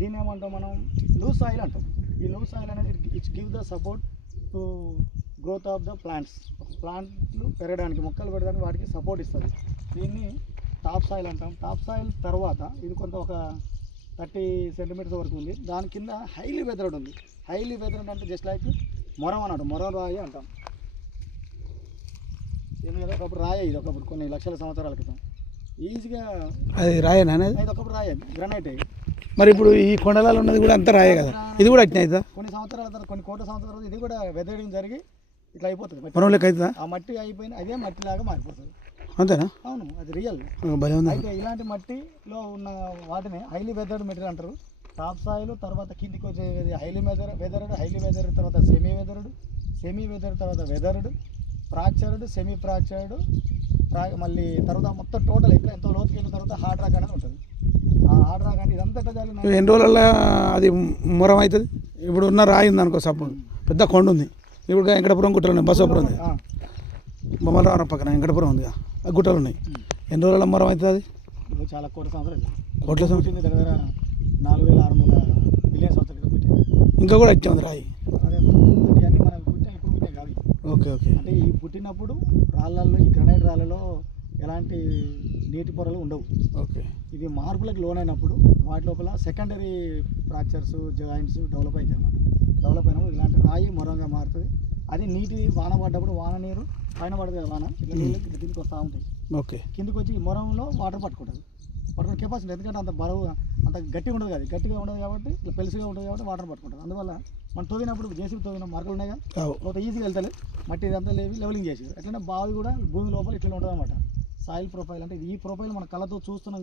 దీన్ని ఏమంటాం మనం లూజ్ సాయిల్ అంటాం. ఈ లూజ్ సాయిల్ అనేది it's give the support to growth of the plants. ప్లాంట్లు పెరగడానికి, మొక్కలు పెరగడానికి వాటికి సపోర్ట్ ఇస్తుంది. దీన్ని టాప్ సాయిల్ అంటాం. టాప్ సాయిల్ తర్వాత ఇది కొంత ఒక 30 సెంటీమీటర్స్ వరకు ఉంది. దాని కింద హైలీ వెదర్డ్ ఉంది. హైలీ వెదర్డ్ అంటే జస్ట్ లైక్ మొరం అన్నట్టు, మొరం రాయి అంటాం. ఎందుకంటే ఒకప్పుడు రాయి, ఇది ఒకప్పుడు కొన్ని లక్షల సంవత్సరాల క్రితం ఈజీగా అది రాయేనా? ఇది ఒకప్పుడు రాయి, గ్రనైట్. మరి ఇప్పుడు ఈ కొండలలో ఉన్నది కూడా అంతా రాయే కదా, ఇది కూడా అట్నే అవుతుందా? కొన్ని సంవత్సరాల తర్వాత, కొన్ని కోట్ల సంవత్సరాల తర్వాత ఇది కూడా వెదరింగ్ జరిగి ఇట్లా అయిపోతుంది. పొలం లెక్క అవుతుందా? ఆ మట్టి అయిపోయిన అదే మట్టిలాగా మారిపోతుంది. అంతేనా? అవును, అది రియల్. భలే ఉంది. అయితే ఇలాంటి మట్టిలో ఉన్న వాటిని హైలీ వెదర్డ్ మెటీరియల్ అంటారు. టాప్ సాయిల్ తర్వాత కిందికి వచ్చేది హైలీ వెదర్డ్, హైలీ వెదర్డ్ తర్వాత సెమీ వెదర్డ్ తర్వాత వెదర్డ్, ఫ్రాక్చర్డ్, సెమీ ఫ్రాక్చర్డ్, మళ్ళీ తర్వాత మొత్తం టోటల్ ఎక్కడ ఎంతో లోతుకి వెళ్ళిన తర్వాత హార్డ్ రాక్ అనేది ఉంటుంది. ఆ హార్డ్ రాక్ అంటే ఇదంతా జరిగిన ఎన్ని రోజులలో అది మొరం అవుతుంది? ఇప్పుడు ఉన్న రాయి ఉంది అనుకో, సపోజ్ పెద్ద కొండ ఉంది, ఇప్పుడు వెంకటపురం గుట్టలు ఉన్నాయి, బసవపురం ఉంది, బొమ్మలరావరం పక్కన వెంకటపురం ఉంది, ఆ గుట్టలు ఉన్నాయి. ఎన్ని రోజుల మొరం అవుతుంది? అది చాలా కోట్ల సంవత్సరాలు, కోట్ల సంవత్సరం దగ్గర 4600 బిలియన్ సంవత్సరాలు పుట్టింది. ఇంకా కూడా వచ్చే ఉంది రాయి. అదే ఇవన్నీ మనం పుట్టిన ఇప్పుడు పుట్టిన కాదు. Okay okay. అంటే ఈ పుట్టినప్పుడు రాళ్ళల్లో, ఈ గ్రనైట్ రాళ్ళలో ఎలాంటి నీటి పొరలు ఉండవు. ఓకే. ఇది మార్పులకు లోనైనప్పుడు వాటి లోపల సెకండరీ ఫ్రాక్చర్స్, జాయింట్స్ డెవలప్ అవుతాయి అన్నమాట. డెవలప్ అయినప్పుడు ఇలాంటి రాయి మొరంగా మారుతుంది. అది నీటి వాన పడ్డప్పుడు వాన నీరు పైన పడుతుంది కదా, వాన ఇట్లా నీళ్ళు ఇట్లా కిందికి వస్తూ ఉంటాయి. ఓకే. కిందికి వచ్చి ఈ మొరంలో వాటర్ పట్టుకుంటుంది. పట్టుకునే కెపాసిటీ, ఎందుకంటే అంత బరువు అంత గట్టిగా ఉండదు కదా, గట్టిగా ఉండదు కాబట్టి ఇట్లా పెలుసుగా ఉంటుంది కాబట్టి వాటర్ పట్టుకుంటుంది. అందువల్ల మనం తవ్వినప్పుడు జేసీబీ తవ్విన మార్కులు ఉన్నాయి కదా, కొంత ఈజీగా వెళ్తలేదు. మట్టి ఇదంతా లెవెలింగ్ చేసి అట్లనే బావి కూడా భూమి లోపల ఇట్లా ఉంటుంది అనమాట. సాయిల్ ప్రొఫైల్ అంటే ఈ ప్రొఫైల్ మన కళ్ళతో చూస్తున్నాం.